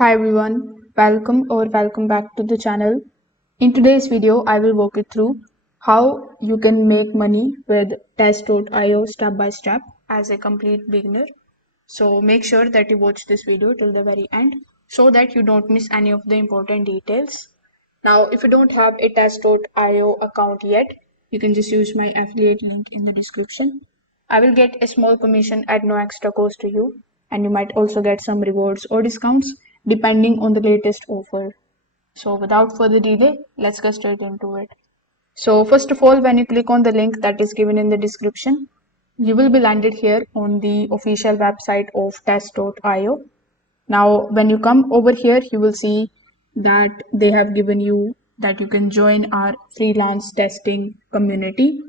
Hi everyone, welcome back to the channel. In today's video, I will walk you through how you can make money with test.io step by step as a complete beginner. So make sure that you watch this video till the very end so that you don't miss any of the important details. Now, if you don't have a test.io account yet, you can just use my affiliate link in the description. I will get a small commission at no extra cost to you, and you might also get some rewards or discounts depending on the latest offer. So, without further delay, let's get straight into it. So, first of all, when you click on the link that is given in the description, you will be landed here on the official website of test.io. Now, when you come over here, you will see that they have given you that you can join our freelance testing community.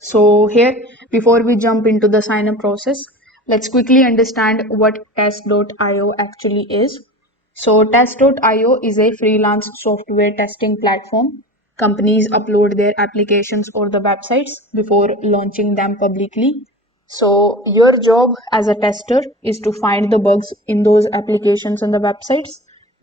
So here, before we jump into the sign up process, let's quickly understand what test.io actually is. So test.io is a freelance software testing platform. Companies upload their applications or the websites before launching them publicly. So your job as a tester is to find the bugs in those applications and the websites,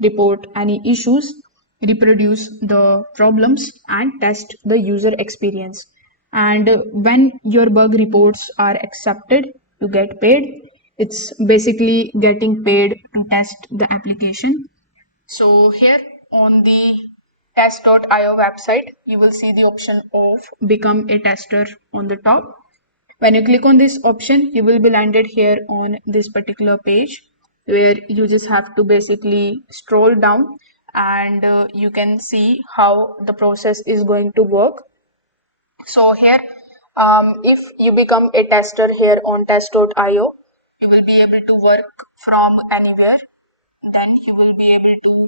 report any issues, reproduce the problems, and test the user experience. And when your bug reports are accepted, you get paid. It's basically getting paid to test the application. So here on the test.io website, you will see the option of become a tester on the top. When you click on this option, you will be landed here on this particular page where you just have to basically scroll down and you can see how the process is going to work. So here, if you become a tester here on test.io, you will be able to work from anywhere. Then you will be able to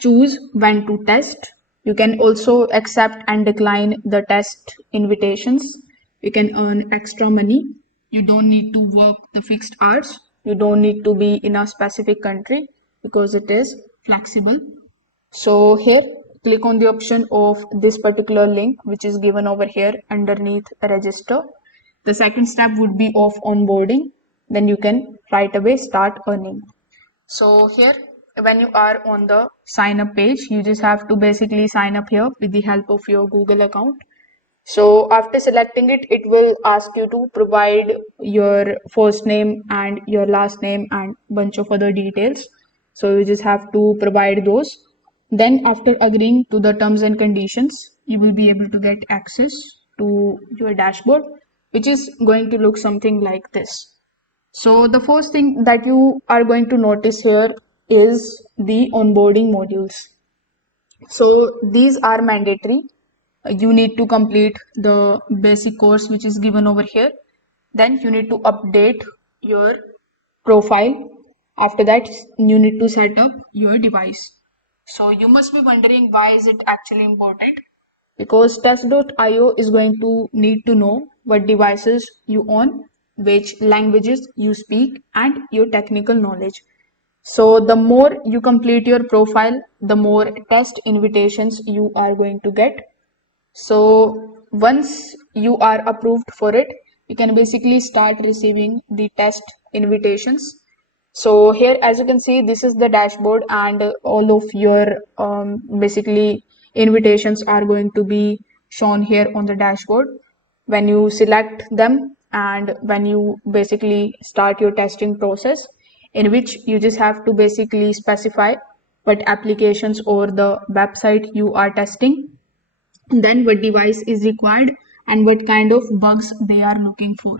choose when to test. You can also accept and decline the test invitations. You can earn extra money. You don't need to work the fixed hours. You don't need to be in a specific country because it is flexible. So here, click on the option of this particular link, which is given over here underneath register. The second step would be of onboarding. Then you can right away start earning. So here, when you are on the sign up page, you just have to basically sign up here with the help of your Google account. So after selecting it, it will ask you to provide your first name and your last name and bunch of other details. So you just have to provide those. Then after agreeing to the terms and conditions, you will be able to get access to your dashboard, which is going to look something like this. So the first thing that you are going to notice here is the onboarding modules. So these are mandatory. You need to complete the basic course which is given over here. Then you need to update your profile. After that, you need to set up your device. So you must be wondering, why is it actually important? Because test.io is going to need to know what devices you own, which languages you speak, and your technical knowledge. So the more you complete your profile, the more test invitations you are going to get. So once you are approved for it, you can basically start receiving the test invitations. So here, as you can see, this is the dashboard, and all of your basically invitations are going to be shown here on the dashboard. When you select them and when you basically start your testing process, in which you just have to basically specify what applications or the website you are testing, then what device is required and what kind of bugs they are looking for.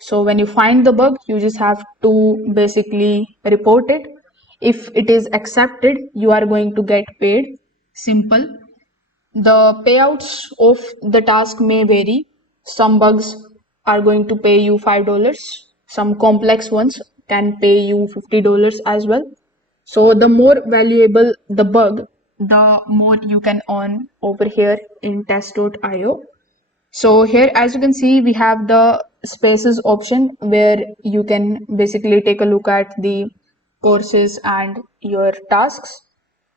So when you find the bug, you just have to basically report it. If it is accepted, you are going to get paid. Simple. The payouts of the task may vary. Some bugs are going to pay you $5. Some complex ones can pay you $50 as well. So the more valuable the bug, the more you can earn over here in test.io. So here, as you can see, we have the spaces option where you can basically take a look at the courses and your tasks.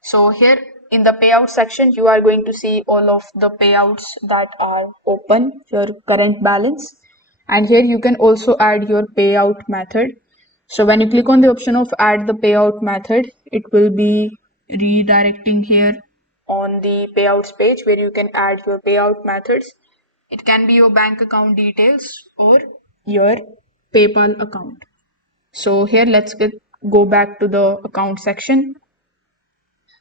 So here in the payout section, you are going to see all of the payouts that are open, your current balance. And here you can also add your payout method. So when you click on the option of add the payout method, it will be redirecting here on the payouts page where you can add your payout methods. It can be your bank account details or your PayPal account. So here go back to the account section.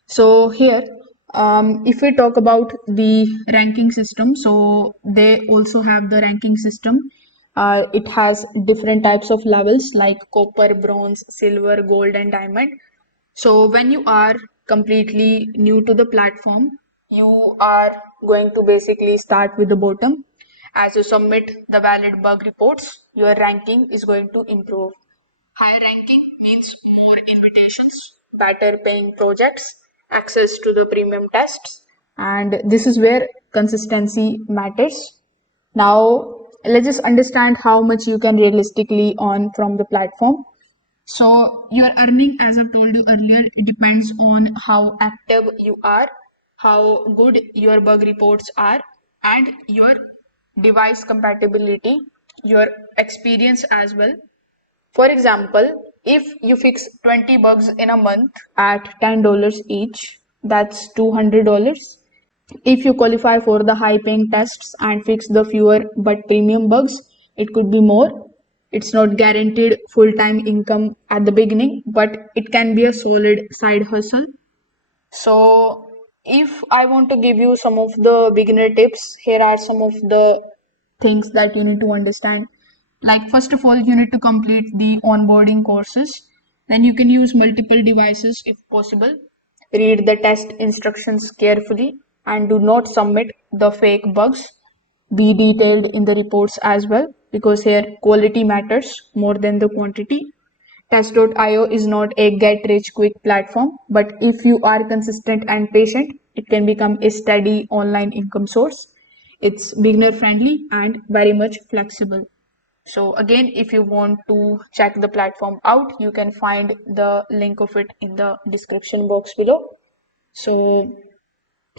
So here, if we talk about the ranking system, so they also have the ranking system. It has different types of levels like copper, bronze, silver, gold, and diamond. So when you are completely new to the platform, you are going to basically start with the bottom. As you submit the valid bug reports, your ranking is going to improve. Higher ranking means more invitations, better paying projects, access to the premium tests, and this is where consistency matters. Now, let's just understand how much you can realistically earn from the platform. So, your earning, as I've told you earlier, it depends on how active you are, how good your bug reports are, and your device compatibility, your experience as well. For example, if you fix 20 bugs in a month at $10 each, that's $200. If you qualify for the high paying tests and fix the fewer but premium bugs, it could be more. It's not guaranteed full time income at the beginning, but it can be a solid side hustle. So, if I want to give you some of the beginner tips, here are some of the things that you need to understand. Like, first of all, you need to complete the onboarding courses. Then you can use multiple devices if possible. Read the test instructions carefully and do not submit the fake bugs. Be detailed in the reports as well because here quality matters more than the quantity. Test.io is not a get rich quick platform, but if you are consistent and patient, it can become a steady online income source. It's beginner friendly and very much flexible. So, again, if you want to check the platform out, you can find the link of it in the description box below. So,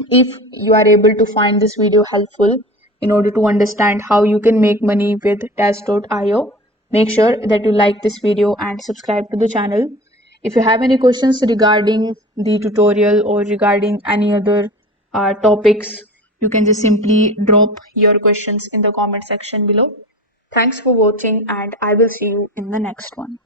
if you are able to find this video helpful in order to understand how you can make money with test.io, make sure that you like this video and subscribe to the channel. If you have any questions regarding the tutorial or regarding any other topics, you can just simply drop your questions in the comment section below. Thanks for watching, and I will see you in the next one.